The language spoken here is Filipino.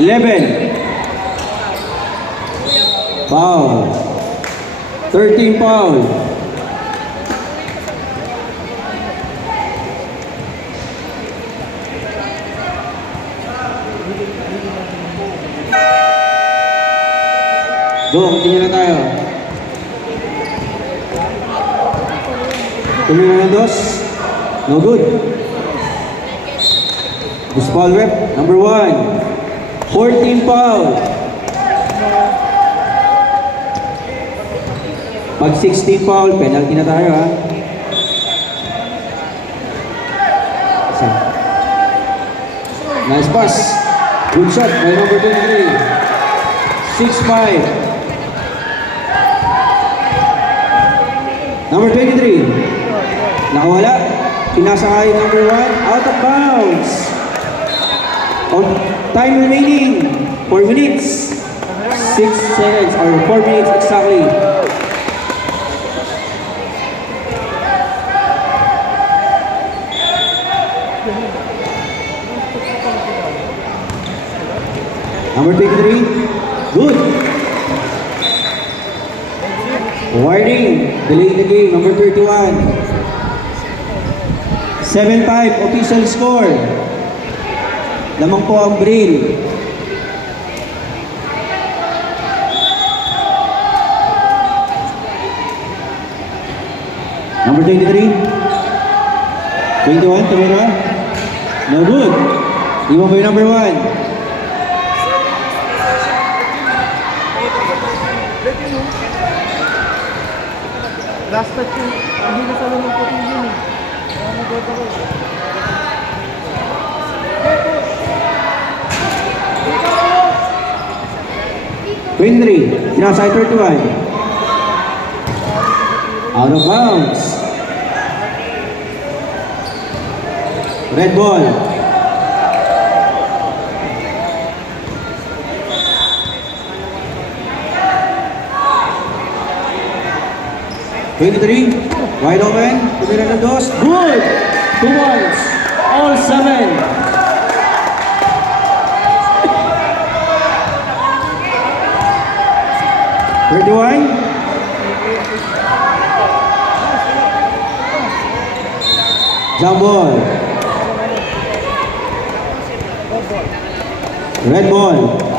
11. Foul. 13 foul. Go, tingin na tayo. Tumingin na ng dos. No good. Miss Paul Rep, number one. 14 foul. Pag 16 foul, penalty na tayo ha. Nice pass. Good shot by number 23. 6-5. Number 23. Nakawala. Pinasa kayo number 1. Out of bounds. On Time remaining, 4 minutes, 6 seconds, or 4 minutes exactly. Number 23, good. Warning, delay the game, number 31. 7-5, official score. Lamang po ang brain. Number 23. 21, tama No good. Iwan po yung number 1. Last touch yung hindi na sa po yung yun. Eh. Kaya nag-out ako. Winry, inaside 31. Out of bounds. Red ball. Twenty-three, wide open, Tumira Good, two balls. all seven. Red wine? Jump ball. Red ball.